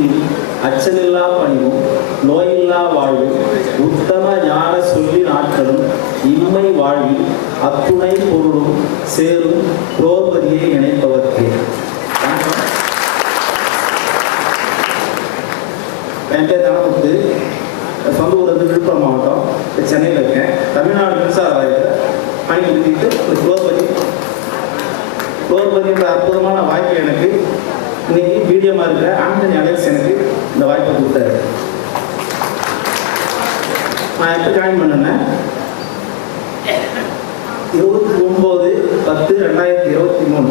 புத்தியும் அச்சமில்லா பணிவும் நோயில்லா வாழ்வும் உத்தம ஞான சொல்லி நாட்களும் இம்மை வாழ்வில் அத்துணை பொருளும் சேரும் புரோபதியை இணைப்பவர்க்கே. என் பேர் தனமுத்து. சொந்த ஊர் வந்து விழுப்புரம் மாவட்டம், சென்னையில் இருக்கேன். தமிழ்நாடு மின்சார வாரியத்தில் பணிபுரிந்துட்டு ஒரு புரோபதின்ற அற்புதமான வாய்ப்பு எனக்கு இன்னைக்கு மீடியமாக இருக்கிற ஆண்டனி அலெக்ஸ் எனக்கு இந்த வாய்ப்பை கொடுத்தாரு. நான் எப்போ ஜாயின் பண்ணேன்? 29/10/2023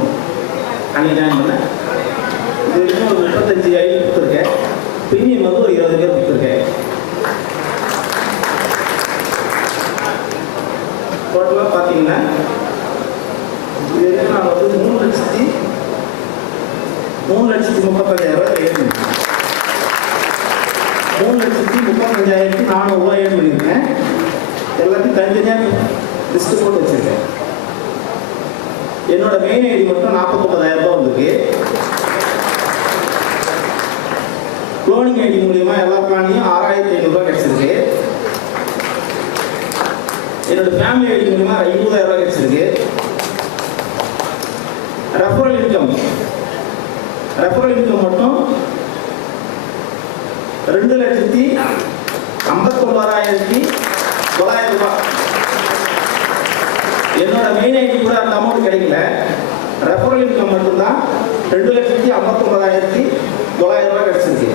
அன்னைக்கு ஜாயின் பண்ணேன். இது வரைக்கும் ஒரு 35 ஐடி கொடுத்துருக்கேன். ப்ரீமியம் வந்து ஒரு 20 பேர் கொடுத்துருக்கேன். டோட்டலாக பார்த்தீங்கன்னா இது வரைக்கும் நான் வந்து 3,35,000 ஏற்கனவே 3,35,400 ஏன் பண்ணியிருக்கேன். எல்லாத்தையும் தனித்தனியாக லிஸ்ட்டு போட்டு வச்சுருக்கேன். என்னோட மெயின் ஐடி மட்டும் 49,000 வந்திருக்கு. குளோனிங் ஐடி மூலியமா எல்லா பிளானையும் 6,500 கிடைச்சிருக்கு. என்னோட ஃபேமிலி ஐடி மூலியமா 20,000 கிடைச்சிருக்கு. ரெஃபரல் இன்கம் மட்டும் 2,59,900. என்னோட மெயின் ஐடி கூட அந்த அமௌண்ட் கிடைக்கல. ரெஃபரல் இன்கம் மட்டும்தான் 2,59,900 கிடைச்சிருக்கு.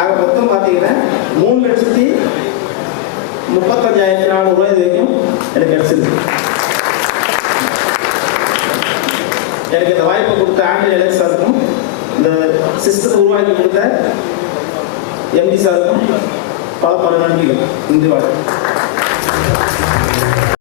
ஆக மொத்தம் பார்த்தீங்கன்னா 3,35,400 இது வரைக்கும் எனக்கு கிடைச்சிருக்கு. எனக்கு இந்த வாய்ப்பை கொடுத்த ஆண்டனி அலெக்ஸ் சாருக்கும், இந்த சிஸ்டத்தை உருவாக்கி கொடுத்த எம்டி சாருக்கும் பல நன்றிகள். இந்த வாழ்க்கை